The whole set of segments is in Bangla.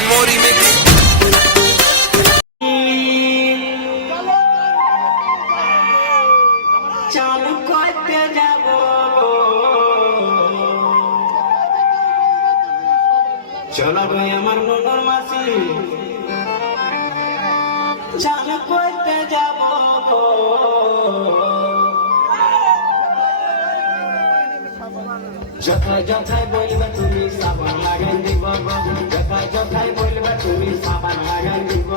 One more remix. চালু করতে যাব চলো ভাই আমার মনের মাসি চালু করতে যাব যথায় যথায় বলবে তুমি সাবান লাগাই দিব যথায় যথায় বলবে তুমি সাবান লাগাই দিব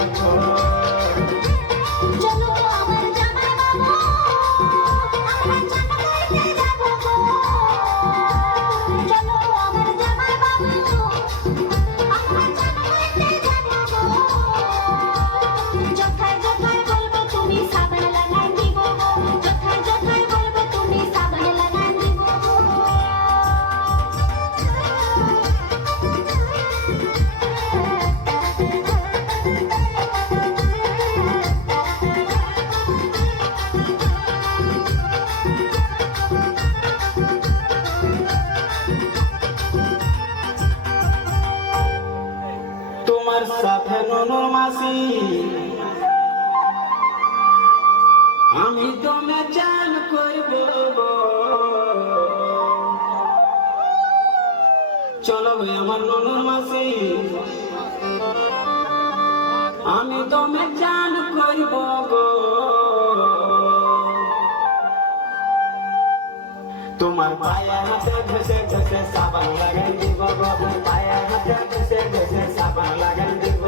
তোমার সাথে ননুর মাসি আমি তোমে চান করব চলো ভাই আমার ননুর মাসি আমি তোমে চান করব তোমার পায়ে হাতে ঘষে ঘষে সাবান লাগাই দিব পায়ে হাতে ঘষে ঘষে সাবান লাগাই দিব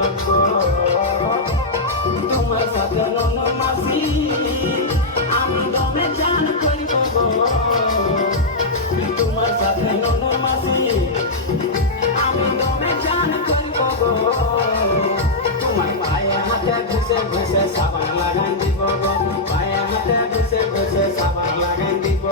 তোমার সাথে ননুর মাসি আমি তোমে চান করিব তোমার সাথে ননুর মাসি আমি তোমে চান করিব তোমার পায়ে হাতে ঘষে ঘষে সাবান লাগাই দিব পায়ে হাতে ঘষে ঘষে সাবান লাগাই দিব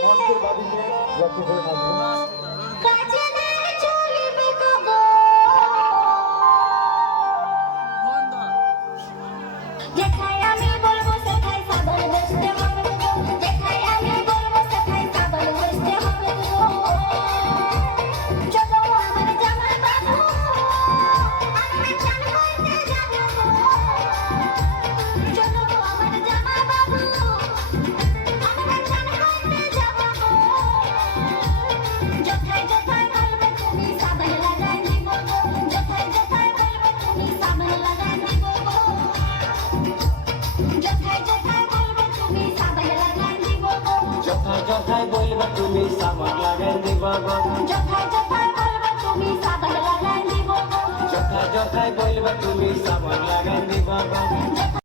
মঞ্চের বাদিকে লক্ষ্য করে থাকবেন। যথায় বলবে তুমি সাবান লাগাই দিব যথায় বলবে তুমি সাবান লাগাই দিব